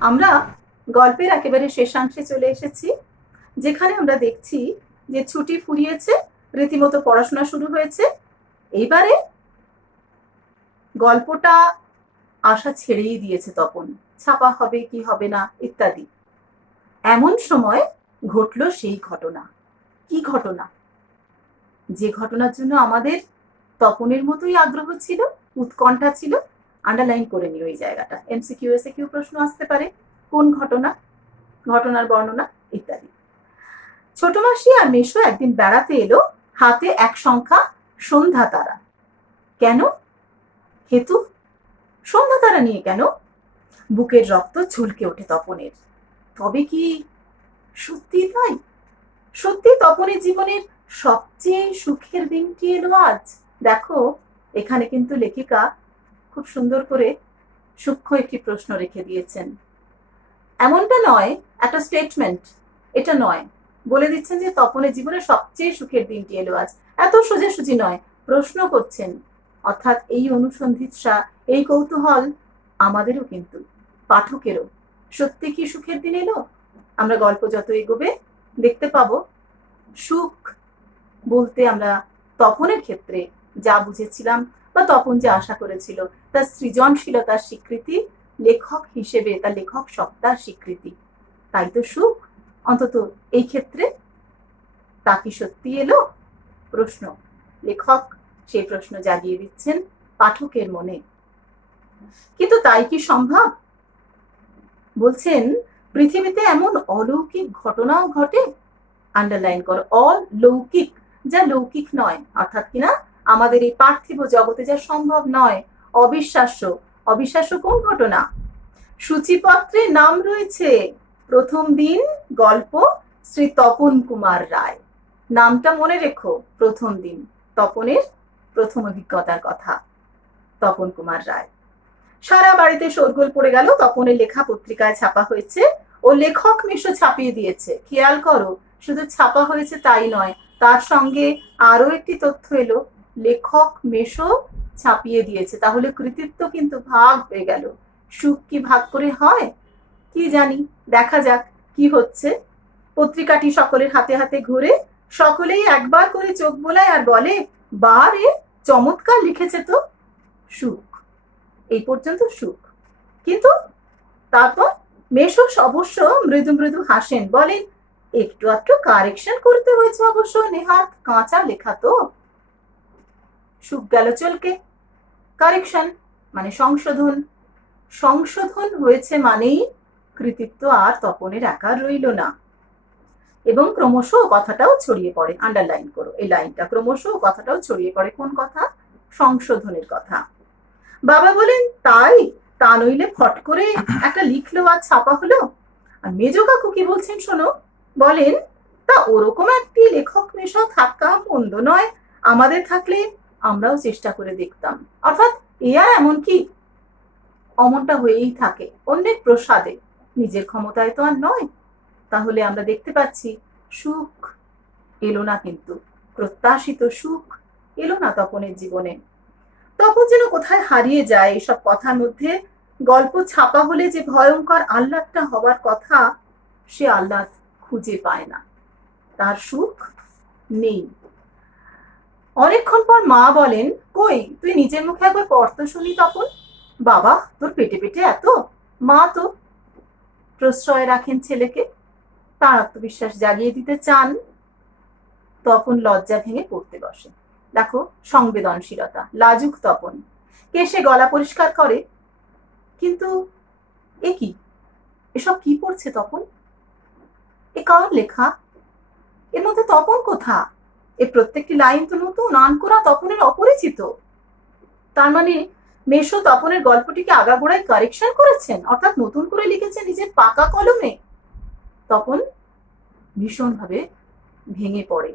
আমরা গল্পের একেবারে শেষাংশে চলে এসেছি, যেখানে আমরা দেখছি যে ছুটি ফুরিয়েছে, রীতিমতো পড়াশোনা শুরু হয়েছে। এইবারে গল্পটা আশা ছেড়েই দিয়েছে তপন, ছাপা হবে কি হবে না ইত্যাদি। এমন সময় ঘটল সেই ঘটনা। কি ঘটনা? যে ঘটনার জন্য আমাদের তপনের মতোই আগ্রহ ছিল, উৎকণ্ঠা ছিল। আন্ডারলাইন করে নিও এই জায়গাটা, এমসিকিউ এসিকিউ প্রশ্ন আসতে পারে। কোন ঘটনা, ঘটনার বর্ণনা ইত্যাদি। ছোট মাসি আর মেশো একদিন বেড়াতে এলো, হাতে এক সংখ্যা সন্ধ্যা তারা। কেন? হেতু? সন্ধ্যা তারা নিয়ে কেন? বুকের রক্ত ঝলকে ওঠে তপনের। তবে কি সত্যি তাই? সত্যি তপনের জীবনের সবচেয়ে সুখের দিনটি এলো আজ। দেখো, এখানে কিন্তু লেখিকা খুব সুন্দর করে সূক্ষ্ম একটি প্রশ্ন রেখে দিয়েছেন। এমনটা নয় একটা স্টেটমেন্ট, এটা নয়, বলে দিচ্ছেন যে তপনের জীবনের সবচেয়ে সুখের দিনটি এলো আজ। এত সোজাসুজি নয়, প্রশ্ন করছেন। অর্থাৎ এই অনুসন্ধিৎসা, এই কৌতূহল আমাদেরও, কিন্তু পাঠকেরও। সত্যি কি সুখের দিন এলো? আমরা গল্প যত এগোবে দেখতে পাবো সুখ বলতে আমরা তপনের ক্ষেত্রে যা বুঝেছিলাম বা তপন যে আশা করেছিল, তার সৃজনশীলতার স্বীকৃতি, লেখক হিসেবে তার লেখক সত্তার স্বীকৃতি। তাই তো সুখ, অন্তত এই ক্ষেত্রে। তা কি সত্যি এলো? প্রশ্ন। লেখক সেই প্রশ্ন জাগিয়ে দিচ্ছেন পাঠকের মনে। কিন্তু তাই কি সম্ভব? বলছেন পৃথিবীতে এমন অলৌকিক ঘটনাও ঘটে। আন্ডারলাইন করো, অলৌকিক, যা লৌকিক নয়। অর্থাৎ কিনা আমাদের এই পার্থিব জগতে যা সম্ভব নয়, অবিশ্বাস্য। অবিশ্বাস্য কোন ঘটনা? সূচিপত্রে নাম রয়েছে প্রথম দিন গল্প শ্রী তপন কুমার রায়। নামটা মনে রেখো, প্রথম দিন, তপনের প্রথম অভিজ্ঞতার কথা, তপন কুমার রায়। সারা বাড়িতে শোরগোল পড়ে গেল, তপনের লেখা পত্রিকায় ছাপা হয়েছে ও লেখক মেশো ছাপিয়ে দিয়েছে। খেয়াল করো, শুধু ছাপা হয়েছে তাই নয়, তার সঙ্গে আরো একটি তথ্য এলো, লেখক মেশো ছাপিয়ে দিয়েছে। তাহলে কৃতিত্ব কিন্তু ভাগ হয়ে গেল। সুখ কি ভাগ করে হয়? কি জানি, দেখা যাক কি হচ্ছে। পত্রিকাটি সকলের হাতে হাতে ঘুরে, সকলেই একবার করে চোখ বোলায় আর বলে, বারে চমৎকার লিখেছে তো। সুখ, এই পর্যন্ত সুখ। কিন্তু তারপর মেশো অবশ্য মৃদু মৃদু হাসেন, বলেন, একটু একটু কারেকশন করতে হয়েছে অবশ্য, নেহাত কাঁচা লেখা তো। সুখ গেল চলকে। কারেকশন মানে সংশোধন, সংশোধন হয়েছে মানেই কৃতিত্ব আর তপনের একার রইল না। এবং ক্রমশ কথাটাও ছড়িয়ে পড়ে। আন্ডারলাইন করো এই লাইনটা, ক্রমশ কথাটাও ছড়িয়ে পড়ে। কোন কথা? সংশোধনের কথা। বাবা বলেন, তাই? তা নইলে ফট করে একটা লিখলো আর ছাপা হলো। আর মেজো কাকু কি বলছেন শোনো, বলেন, তা ওরকম একটি লেখক মেশা থাকা মন্দ নয়, আমাদের থাকলে আমরাও চেষ্টা করে দেখতাম। অর্থাৎ এ আর এমন কি, অমনটা হয়েই থাকে অন্যের প্রসাদে, নিজের ক্ষমতায় তো আর নয়। তাহলে আমরা দেখতে পাচ্ছি সুখ এলো না, কিন্তু প্রত্যাশিত সুখ এলো না তপনের জীবনে। তখন যেন কোথায় হারিয়ে যায় এসব কথার মধ্যে। গল্প ছাপা হলে যে ভয়ঙ্কর আহ্লাদটা হবার কথা, সে আহ্লাদ খুঁজে পায় না, তার সুখ নেই। অনেকক্ষণ পর মা বলেন, কই তুই নিজের মুখে একবার পড় তো শুনি তপন। বাবা, তোর পেটে পেটে এত? মা তো প্রশ্রয় রাখেন ছেলেকে, তার আত্মবিশ্বাস জাগিয়ে দিতে চান। তপন লজ্জা ভেঙে পড়তে বসে। দেখো সংবেদনশীলতা, লাজুক তপন। কেশে গলা পরিষ্কার করে, কিন্তু এ কি, এসব কি পড়ছে তপন? এ কার লেখা? এর মধ্যে তপন কোথা? এ প্রত্যেকটি লাইন তো নতুন, আনকোরা, তপনের অপরিচিত। তার মানে মেশো তপনের গল্পটিকে আগাগোড়ায় কারেকশন করেছেন, অর্থাৎ নতুন করে লিখেছেন নিজের পাকা কলমে। তপন ভীষণভাবে ভেঙে পড়ে,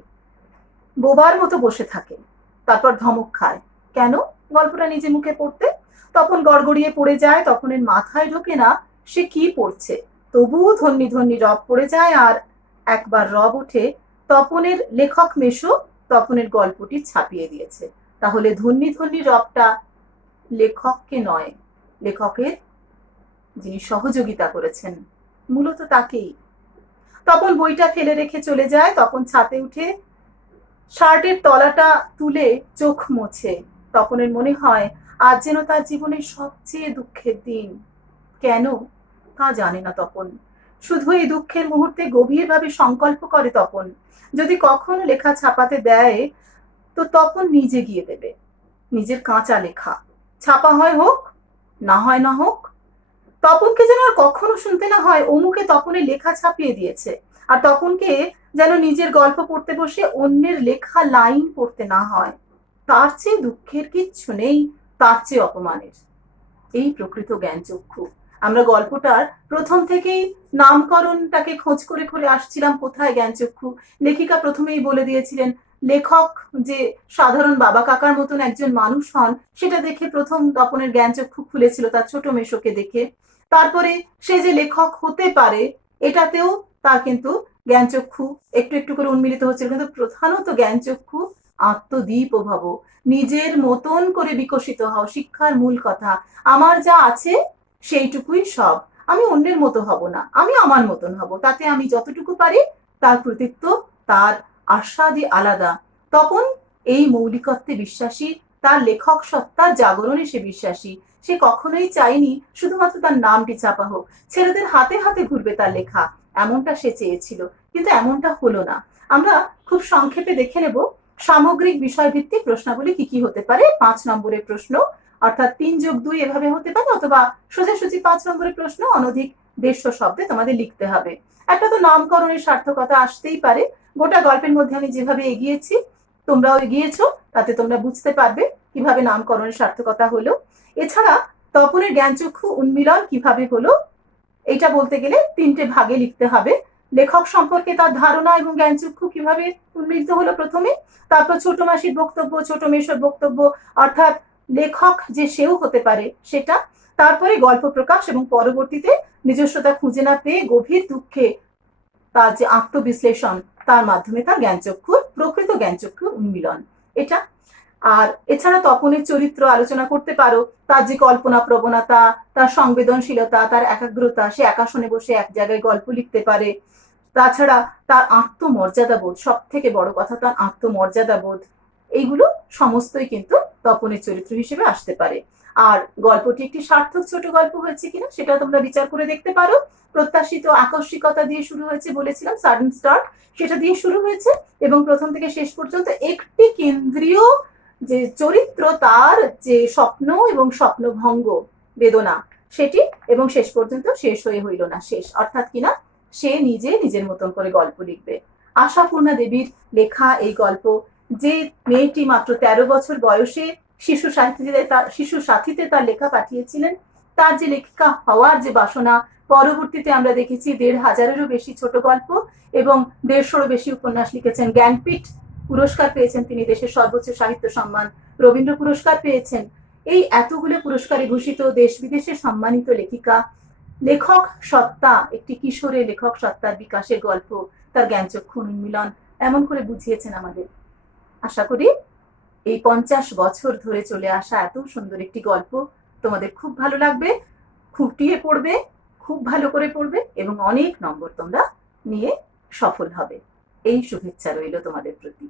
বোবার মতো বসে থাকে। তারপর ধমক খায়। কেন গল্পটা নিজে মুখে পড়তে? তখন গড়গড়িয়ে পড়ে যায়, তপনের মাথায় ঢোকে না সে কি পড়ছে। তবুও ধন্যি ধন্যি রব পড়ে যায়, আর একবার রব ওঠে, তপনের লেখক মেশো তপনের গল্পটি ছাপিয়ে দিয়েছে। তাহলে ধন্যি ধন্যি রবটা লেখককে নয়, লেখকের যিনি সহযোগিতা করেছেন মূলত তাকেই। তপন বইটা ফেলে রেখে চলে যায়। তপন ছাদে উঠে শার্টের তলাটা তুলে চোখ মোছে। তপনের মনে হয় আজ যেন তার জীবনের সবচেয়ে দুঃখের দিন। কেন তা জানে না তপন, শুধু এই দুঃখের মুহূর্তে গভীরভাবে সংকল্প করে তপন, যদি কখনো লেখা ছাপাতে দেয় তো তপন নিজে গিয়ে দেবে। নিজের কাঁচা লেখা ছাপা হয় হোক, না হয় না হোক। তপনকে যেন আর কখনো শুনতে না হয় অমুকে তপনের লেখা ছাপিয়ে দিয়েছে, আর তপনকে যেন নিজের গল্প পড়তে বসে অন্যের লেখা লাইন পড়তে না হয়। তার চেয়ে দুঃখের কিচ্ছু নেই, তার চেয়ে অপমানের। এই প্রকৃত জ্ঞানচক্ষু। আমরা গল্পটার প্রথম থেকেই নামকরণটাকে খোঁজ করে করে আসছিলাম, কোথায় জ্ঞানচক্ষু। লেখিকা প্রথমেই বলে দিয়েছিলেন লেখক যে সাধারণ বাবা কাকার মতন একজন মানুষ হন, সেটা দেখে প্রথম তপনের জ্ঞানচক্ষু খুলেছিল তার ছোট মেশোকে দেখে। তারপরে সে যে লেখক হতে পারে এটাতেও তার কিন্তু জ্ঞানচক্ষু একটু একটু করে উন্মিলিত হচ্ছিল, কিন্তু প্রধানত জ্ঞানচক্ষু আত্মদীপ ভাব, নিজের মতন করে বিকশিত হও, শিক্ষার মূল কথা। আমার যা আছে সেইটুকুই সব, আমি অন্যের মতো হব না, আমি আমার মতন হব, তাতে আমি যতটুকু পারি তার কৃতিত্ব, তার আস্বাদই আলাদা। তপন এই মৌলিকত্বে বিশ্বাসী, তার লেখক সত্তার জাগরণে সে বিশ্বাসী। সে কখনোই চায়নি শুধুমাত্র তার নামটি চাপা হোক, ছেলেদের হাতে হাতে ঘুরবে তার লেখা, এমনটা সে চেয়েছিল, কিন্তু এমনটা হলো না। আমরা খুব সংক্ষেপে দেখে নেব সামগ্রিক বিষয়ভিত্তিক প্রশ্নাবলী কি কি হতে পারে। 5 নম্বরের প্রশ্ন, অর্থাৎ 3+2 এভাবে হতে পারে, অথবা সোজাসুজি 5 নম্বরের প্রশ্ন অনধিক 150 শব্দে তোমাদের লিখতে হবে। একটা তো নামকরণের সার্থকতা আসতেই পারে। গোটা গল্পের মধ্যে আমি যেভাবে এগিয়েছি তোমরাও এগিয়েছো, তাতে তোমরা বুঝতে পারবে কিভাবে নামকরণের সার্থকতা হলো। এছাড়া তপনের জ্ঞানচক্ষু উন্মিলন কিভাবে হলো এটা বলতে গেলে 3টে ভাগে লিখতে হবে। লেখক সম্পর্কে তার ধারণা এবং জ্ঞানচক্ষু কিভাবে উন্মিলিত হলো প্রথমে, তারপর ছোট মাসির বক্তব্য, ছোট মেশোর বক্তব্য, অর্থাৎ লেখক যে সেও হতে পারে সেটা, তারপরে গল্প প্রকাশ এবং পরবর্তীতে নিজস্বতা খুঁজে না পেয়ে গভীর দুঃখে তার যে আত্মবিশ্লেষণ, তার মাধ্যমে তার জ্ঞানচক্ষুর প্রকৃত জ্ঞানচক্ষুর উন্মিলন এটা। আর এছাড়া তপনের চরিত্র আলোচনা করতে পারো, তার যে কল্পনা প্রবণতা, তার সংবেদনশীলতা, তার একাগ্রতা, সে একা শুনে বসে এক জায়গায় গল্প লিখতে পারে। তাছাড়া তার আত্মমর্যাদা বোধ, সব থেকে বড় কথা তার আত্মমর্যাদা বোধ, এইগুলো সমস্তই কিন্তু তপনের চরিত্র হিসেবে আসতে পারে। আর গল্পটি একটি সার্থক ছোট গল্প হয়েছে কিনা সেটা তোমরা বিচার করে দেখতে পারো। প্রত্যাশিত আকস্মিকতা দিয়ে শুরু হয়েছে, বলেছিলাম সাডেন স্টার্ট, সেটা দিয়ে শুরু হয়েছে, এবং প্রথম থেকে শেষ পর্যন্ত একটি কেন্দ্রীয় যে চরিত্র, তার যে স্বপ্ন এবং স্বপ্নভঙ্গ বেদনা সেটি, এবং শেষ পর্যন্ত শেষ হয়ে হইল না শেষ, অর্থাৎ কিনা সে নিজে নিজের মতন করে গল্প লিখবে। আশাপূর্ণা দেবীর লেখা এই গল্প, যে মেয়েটি মাত্র 13 বছর বয়সে শিশু সাথীতে তার লেখা পাঠিয়েছিলেন, তার যে লেখিকা হওয়ার যে বাসনা, পরবর্তীতে আমরা দেখেছি 1,500-এরও বেশি ছোট গল্প এবং 150-রও বেশি উপন্যাস লিখেছেন। জ্ঞানপীঠ পুরস্কার পেয়েছেন তিনি, দেশের সর্বোচ্চ সাহিত্য সম্মান রবীন্দ্র পুরস্কার পেয়েছেন। এই এতগুলো পুরস্কারে ভূষিত, দেশ বিদেশে সম্মানিত লেখিকা, লেখক সত্তা, একটি কিশোরের লেখক সত্তার বিকাশের গল্প, তার জ্ঞানচক্ষু উন্মিলন এমন করে বুঝিয়েছেন আমাদের। আশা করি এই 50 বছর ধরে চলে আসা এত সুন্দর একটি গল্প তোমাদের খুব ভালো লাগবে, খুঁটিয়ে পড়বে, খুব ভালো করে পড়বে, এবং অনেক নম্বর তোমরা নিয়ে সফল হবে। এই শুভেচ্ছা রইল তোমাদের প্রতি।